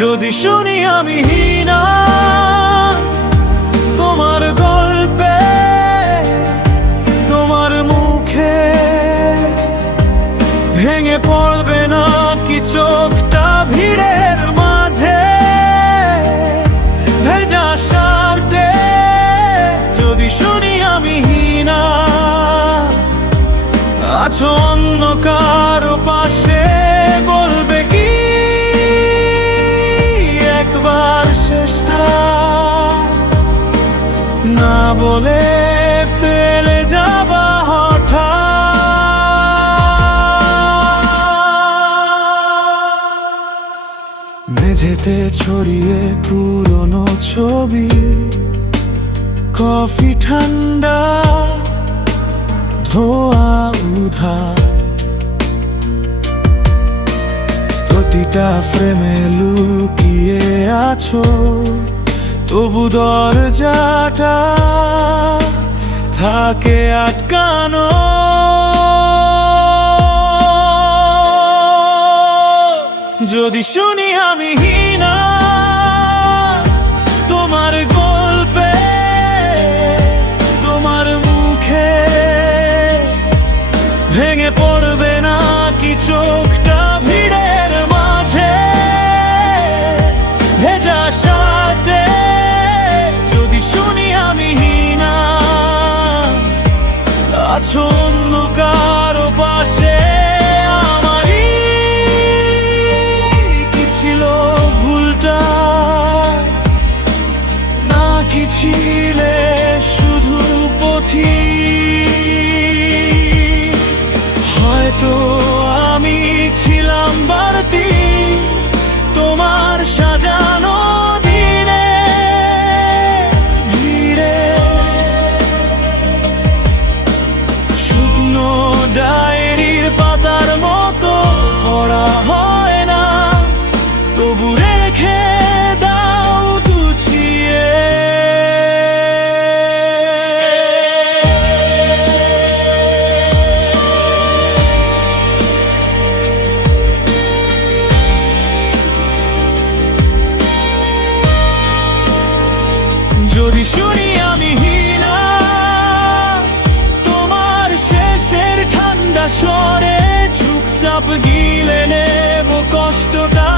যদি শুনি আমি হীনা তোমার গল্পে, তোমার মুখে ভেঙে পড়বে না কি চোখটা ভিড়ের মাঝে ভেজা শার্টে? যদি শুনি আমি হীনা আছো অন্য কারো পাশে, বলবে কি একবার শেষটা না বলে ফেলে যাবা হঠাৎ। মেঝেতে ছড়িয়ে পুরনো ছবি, কফি ঠান্ডা ধোয়া উধার, প্রতিটা ফ্রেমে লুকিয়ে আছো, তবু দরজাটা থাকে আটকানো। যদি শুনি আমি হীনা তোমার গল্পে, তোমার মুখে ভেঙে পড়বে না কি চোখটা ভিড়ের মাঝে ভেজা শার্টে? যদি শুনি আমি হীনা আছো অন্য কারো পাশে, আমারই কি ছিল ভুলটা নাকি ছিলে শুধু পথিক? হয়তো আমি ছিলাম বাড়তি তোমার সাজানো দিনে ভিড়ে, শুকনো ডায়েরির পাতার মতো পড়া হয় না, তবু রেখে দাও গুছিয়ে। যদি শুনি আমি হীনা তোমার শেষের ঠান্ডা স্বরে, চুপচাপ গিলে নেব কষ্টটা